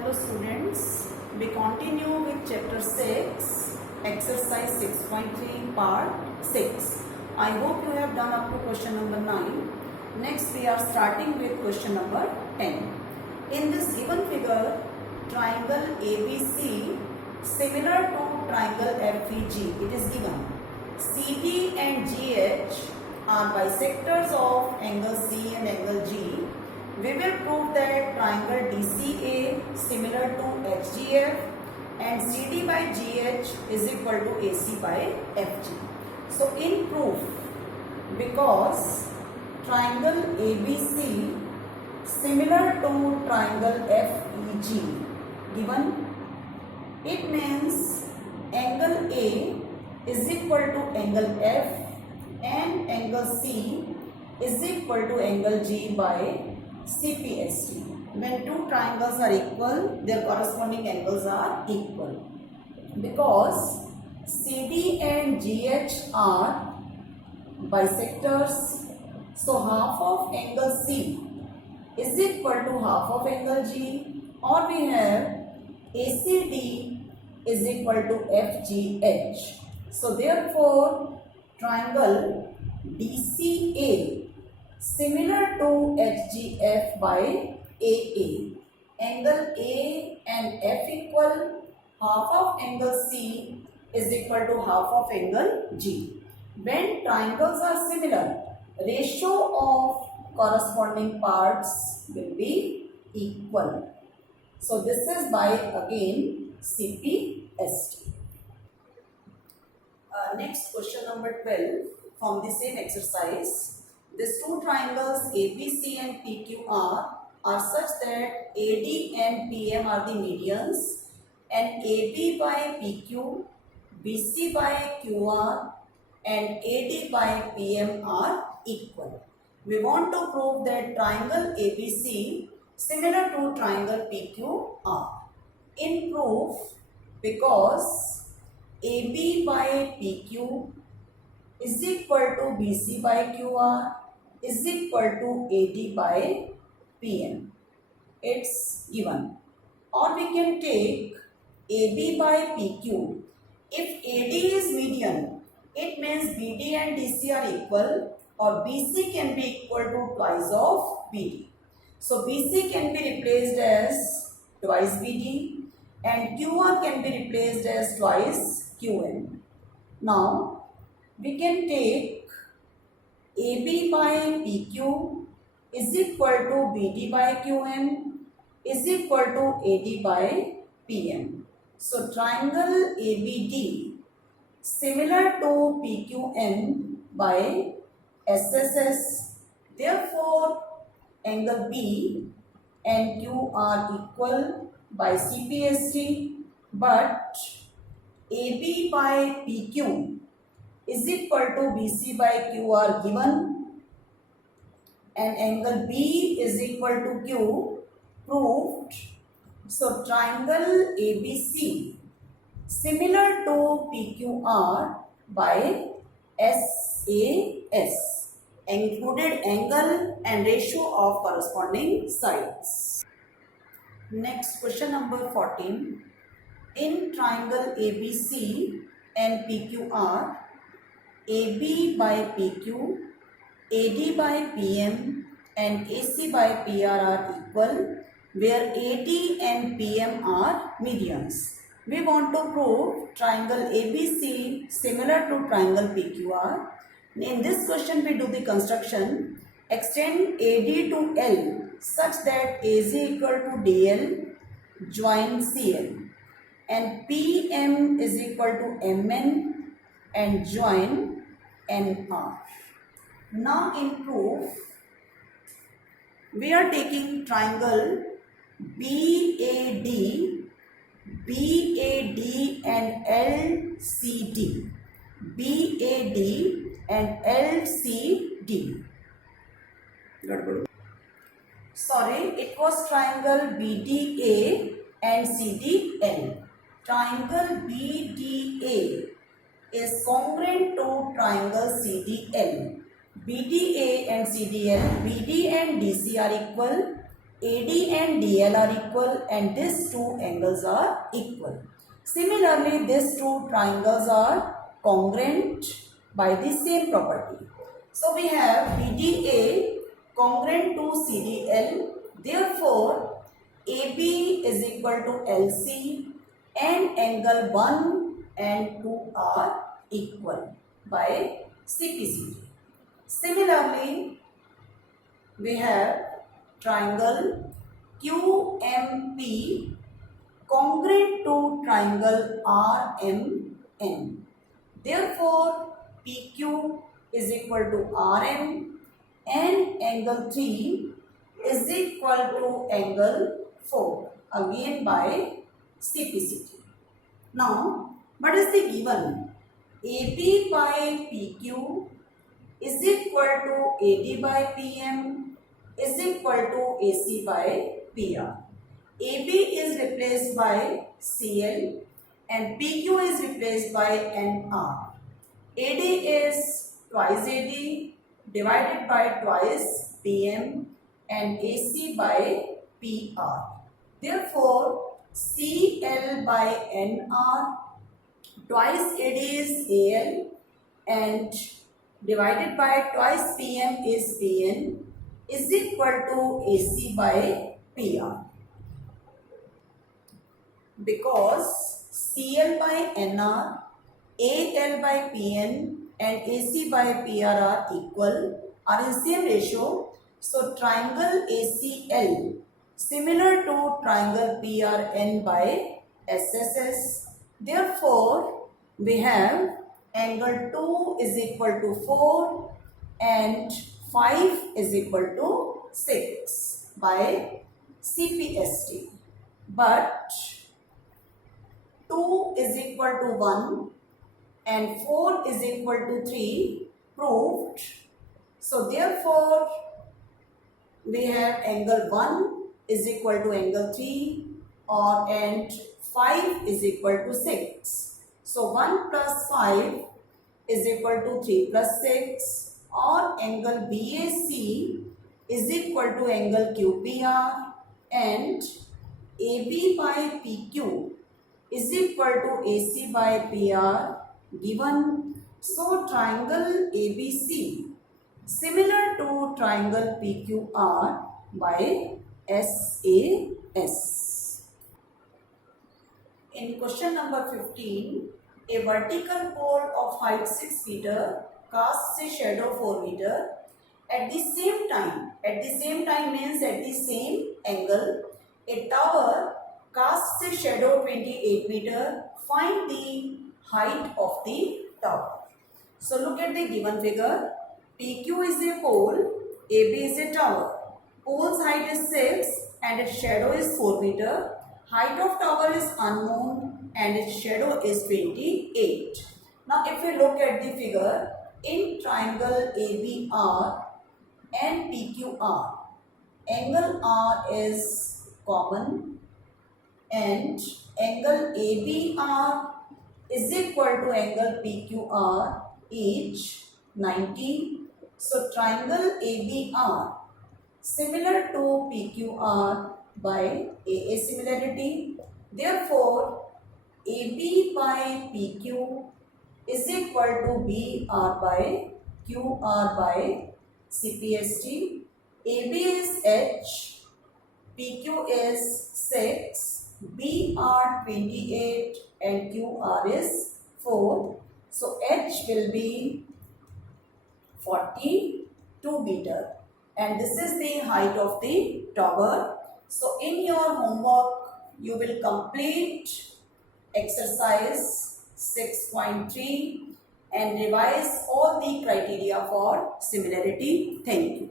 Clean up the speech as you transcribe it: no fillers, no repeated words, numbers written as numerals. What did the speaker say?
Hello students, we continue with chapter 6, exercise 6.3 part 6. I hope you have done up to question number 9. Next we are starting with question number 10. In this given figure, triangle ABC similar to triangle FEG, it is given. CD and GH are bisectors of angle C and angle G. We will prove that triangle DCA similar to HGF and CD by GH is equal to AC by FG. So in proof, because triangle ABC similar to triangle FEG given, it means angle A is equal to angle F and angle C is equal to angle G by CPST. When two triangles are equal, their corresponding angles are equal. Because CD and GH are bisectors, so half of angle C is equal to half of angle G, or we have ACD is equal to FGH. So therefore, triangle DCA similar to HGF by AA. Angle A and F equal, half of angle C is equal to half of angle G. When triangles are similar, ratio of corresponding parts will be equal. So this is by again CPST. Next question number 12 from the same exercise. These two triangles ABC and PQR are such that AD and PM are the medians and AB by PQ, BC by QR and AD by PM are equal. We want to prove that triangle ABC similar to triangle PQR. In proof, because AB by PQ is equal to BC by QR is equal to AD by PM. It's given. Or we can take AB by PQ. If AD is median, it means BD and DC are equal, or BC can be equal to twice of BD. So BC can be replaced as twice BD and QR can be replaced as twice QN. Now we can take AB by PQ is equal to BD by QN is equal to AD by PM. So triangle ABD similar to PQN by SSS. Therefore, angle B and Q are equal by CPST, but AB by PQ is equal to BC by Q are given and angle B is equal to Q proved. So triangle ABC similar to PQR by SAS, included angle and ratio of corresponding sides. Next question number 14. In triangle ABC and PQR, AB by PQ, AD by PM and AC by PR are equal, where AD and PM are medians. We want to prove triangle ABC similar to triangle PQR. In this question we do the construction. Extend AD to L such that AZ equal to DL, join CL, and PM is equal to MN and join NR. Now in proof, we are taking triangle BAD, BAD and LCD, BAD and LCD. Sorry, it was triangle BDA and CDL. Triangle BDA is congruent to triangle CDL. BDA and CDL, BD and DC are equal, AD and DL are equal and these two angles are equal. Similarly, these two triangles are congruent by the same property. So we have BDA congruent to CDL. Therefore, AB is equal to LC and angle 1 and 2 are equal by CPCD. Similarly, we have triangle QMP congruent to triangle RMN. Therefore, PQ is equal to RM and angle 3 is equal to angle 4 again by CPCD. Now, what is the given? AB by PQ is equal to AD by PM is equal to AC by PR. AB is replaced by CL and PQ is replaced by NR. AD is twice AD divided by twice PM and AC by PR. Therefore, CL by NR twice AD is AL and divided by twice PM is PN is equal to AC by PR. Because CL by NR, AL by PN and AC by PR are equal, are in same ratio. So triangle ACL similar to triangle PRN by SSS. Therefore, we have angle 2 is equal to 4 and 5 is equal to 6 by CPST. But 2 is equal to 1 and 4 is equal to 3 proved. So therefore, we have angle 1 is equal to angle 3 and 5 is equal to 6. So 1 plus 5 is equal to 3 plus 6 or angle BAC is equal to angle QPR and AB by PQ is equal to AC by PR given. So triangle ABC similar to triangle PQR by SAS. In question number 15, a vertical pole of height 6 meter casts a shadow 4 meter at the same time. At the same time means at the same angle. A tower casts a shadow 28 meter. Find the height of the tower. So look at the given figure. PQ is a pole, AB is a tower. Pole's height is 6 and its shadow is 4 meter. Height of tower is unknown and its shadow is 28. Now if we look at the figure, in triangle ABR and PQR, angle R is common and angle ABR is equal to angle PQR, each 90. So triangle ABR similar to PQR by AA similarity. Therefore, AB by PQ is equal to BR by QR by CPST. AB is H, PQ is 6, BR 28 and QR is 4. So H will be 42 meter and this is the height of the tower. So in your homework you will complete exercise 6.3 and revise all the criteria for similarity. Thank you.